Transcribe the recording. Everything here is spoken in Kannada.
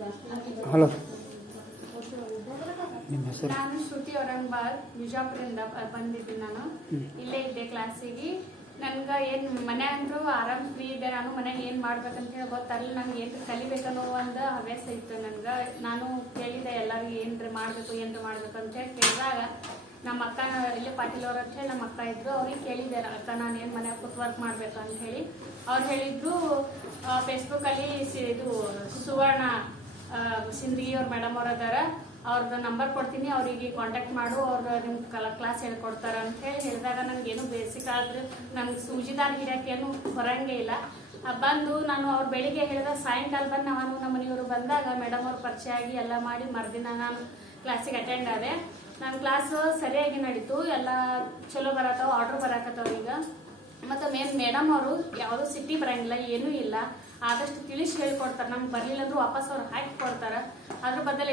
ಹಲೋ, ನಿಮ್ಮ ಹೆಸರು? ನಾನು ಶ್ರುತಿ ಔರಂಗಾಬಾದ್ ವಿಜಾಪುರದಿಂದ ಬಂದಿದ್ದೀನಿ. ನಾನು ಇಲ್ಲೇ ಇದ್ದೆ ಕ್ಲಾಸಿಗೆ. ನನ್ಗೆ ಏನು ಮನೆ ಅಂದ್ರೂ ಆರಾಮ್ ಫ್ರೀ ಇದ್ದೆ. ನಾನು ಮನೆಗೆ ಏನು ಮಾಡ್ಬೇಕಂತ ಹೇಳಿ ಗೊತ್ತಾಗಲಿಲ್ಲ. ನಂಗೆ ಏನು ಕಲಿಬೇಕನ್ನೋ ಒಂದು ಹವ್ಯಾಸ ಇತ್ತು ನನಗೆ. ನಾನು ಕೇಳಿದೆ ಎಲ್ಲರಿಗೂ ಏನ್ರಿ ಮಾಡಬೇಕು ಅಂತ ಹೇಳಿ ಕೇಳಿದಾಗ ನಮ್ಮ ಅಕ್ಕ ಇಲ್ಲೇ ಪಾಟೀಲ್ ಅವ್ರ ಅಂತ ಹೇಳಿ ನಮ್ಮ ಅಕ್ಕ ಇದ್ರು. ಅವ್ರಿಗೆ ಕೇಳಿದೆ, ಅಕ್ಕ ನಾನು ಏನು ಮನೆಗೆ ಕೂತ್ ವರ್ಕ್ ಮಾಡಬೇಕು ಅಂತ ಹೇಳಿ. ಅವ್ರು ಹೇಳಿದ್ರು ಫೇಸ್ಬುಕ್ಕಲ್ಲಿ ಇದು ಸುವರ್ಣ ಸಿಂದಗಿ ಅವ್ರ ಮೇಡಮ್ ಅವ್ರು ಅದಾರ, ಅವ್ರದ್ದು ನಂಬರ್ ಕೊಡ್ತೀನಿ, ಅವರಿಗೆ ಕಾಂಟ್ಯಾಕ್ಟ್ ಮಾಡು, ಅವ್ರು ನಿಮ್ಮ ಕ್ಲಾಸ್ ಹೇಳ್ಕೊಡ್ತಾರ ಅಂತ ಹೇಳಿದಾಗ ನನಗೇನು ಬೇಸಿಕ್ ಆದ್ರೆ ನನಗೆ ಸೂಜಿದಾರ ಹಿಡಿಯೋಕ್ಕೇನು ಹೊರಂಗೇ ಇಲ್ಲ. ಬಂದು ನಾನು ಅವ್ರು ಬೆಳಿಗ್ಗೆ ಹೇಳಿದಾಗ ಸಾಯಂಕಾಲ ಬಂದು ನಾನು ನಮ್ಮ ಮನೆಯವರು ಬಂದಾಗ ಮೇಡಮ್ ಅವ್ರು ಪರಿಚಯ ಆಗಿ ಎಲ್ಲ ಮಾಡಿ ಮರುದಿನ ನಾನು ಕ್ಲಾಸಿಗೆ ಅಟೆಂಡ್ ಆದೆ. ನನ್ನ ಕ್ಲಾಸ್ ಸರಿಯಾಗಿ ನಡೀತು, ಎಲ್ಲ ಚಲೋ ಬರತ್ತಾವ, ಆರ್ಡ್ರ್ ಬರಾಕತ್ತಾವ ಈಗ. ಮತ್ತು ಮೇಡಮ್ ಅವರು ಯಾವುದೂ ಸಿಟಿ ಬರಂಗಿಲ್ಲ, ಏನೂ ಇಲ್ಲ, ಆದಷ್ಟು ತಿಳಿಸಿ ಹೇಳ್ಕೊಡ್ತಾರೆ. ನಮ್ಗೆ ಬರಲಿಲ್ಲ ಅಂದ್ರೂ ವಾಪಸ್ ಅವ್ರು ಹಾಕಿ ಕೊಡ್ತಾರೆ.